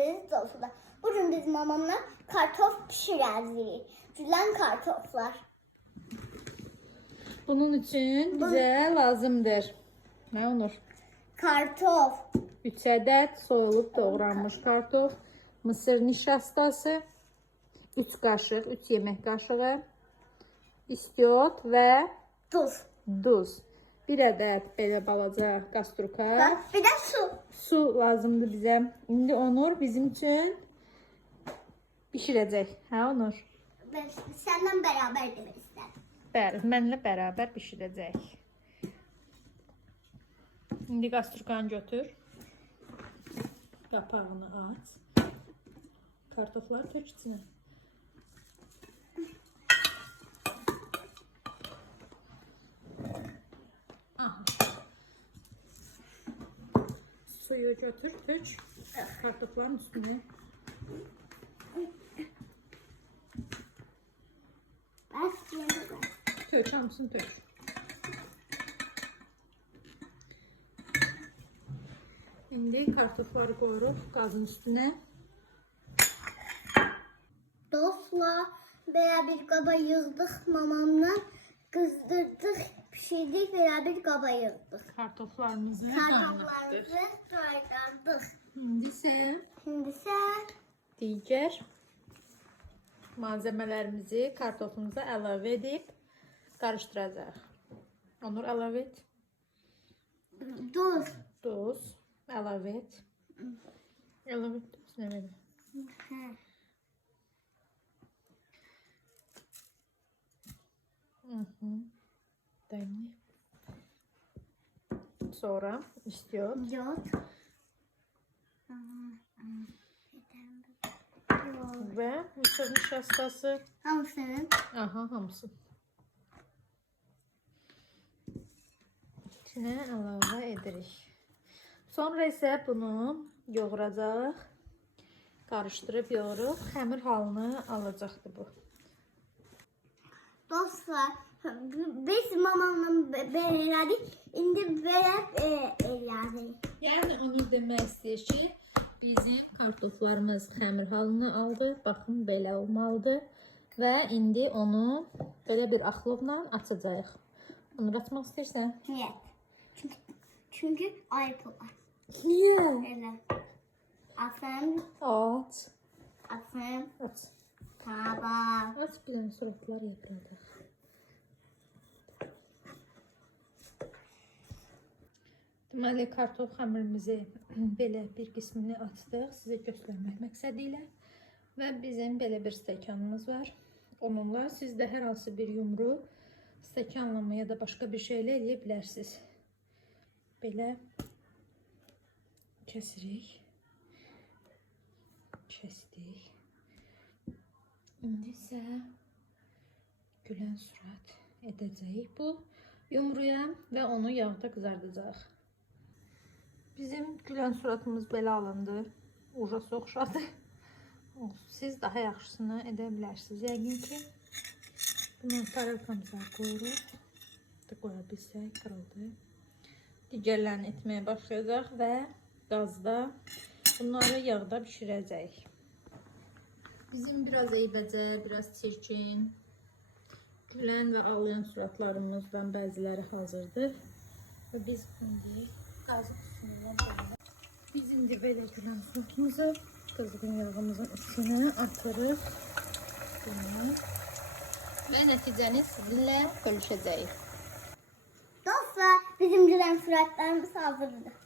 geldiniz dostlar. Bugün biz mamamla kartof pişireceğiz. Gülen kartoflar. Bunun için bize lazımdır. Ne olur? Kartof. 3 adet soyulup doğranmış kartof, mısır nişastası, 3 kaşık, 3 yemek kaşığı, istiot ve Tuz. duz. Bir adet belə balaca qastruka. Bir de su. Su lazımdır bizə. İndi Onur bizim üçün bişirəcək. Hə Onur? Ben senden beraber demek istedim. Bəli, mənlə bərabər bişirəcək. İndi qastrukanı götür. Qapağını aç. Kartofları tök içinə. Suyu götür, tök. Kartofların üstüne. Şimdi ben. Tök, hamısını tök. İndi kartofları qoyuruq qazın üstünə. Dostlar beraber kaba yıldık mamamla. Kızdırdık, pişirdik beraber kaba yıldık. Kartoflarımızı Kartoflarımızı kaynadık. İndi isə Şimdi sen digər malzəmələrimizi kartofumuza əlavə edib qarışdıracağıq. Onur əlavə et. tuz. Duz əlavə et. Əlavə et. Üstünə verin. He. Mhm. Sonra istiyor. Yok. və mısır nişastası. Hamısının Aha, hamısı. İçinə əlavə edirik. Sonra isə bunu yoğuracağıq. Qarışdırıb yoğuruq. Xəmir halını alacaqdır bu. dostlar biz mamamla be- beraber indi beraber evlendik. Yəni onu demək istəyir ki, bizim kartoflarımız xəmir halını aldı. Baxın belə olmalıdır və indi onu belə bir axlıqla açacağıq. Onu açmaq istəyirsən? Evet. Çünkü, çünkü ayıp var. Niyə? Evet. Asım, Aç. asım, Aç. tabak. Aç bir dənə suratlar yapradıq. Deməli, kartof xəmirimizi belə bir qismini açdıq, sizə göstərmək məqsədi ilə. Və bizim belə bir stəkanımız var. Onunla siz də hər hansı bir yumru stəkanla ya da başqa bir şeylə eləyə bilərsiniz. Belə kəsirik. Kəsdik. İndi isə gülən surat edəcəyik bu yumruya və onu yağda qızardacağıq. Bizim gülən suratımız belə alındı. Ujasa oxşadı. Olsun, Siz daha yaxşısını edə bilərsiniz. Yəqin ki, bunu tarelkamıza qoyuruq. Da qoya bilsək, qırıldı. Digərlərini etməyə başlayacaq və qazda bunları yağda bişirəcəyik. Bizim biraz eybəcə, biraz çirkin, gülən və ağlayan suratlarımızdan bəziləri hazırdır. Və biz indi qazı üstündən belə. Biz indi belə gülən suratımızı qızğın yağımızın üstünə atırıq. Bunu. Və nəticəni sizinlə bölüşəcəyik. Dostlar bizim gülen suratlarımız hazırdı.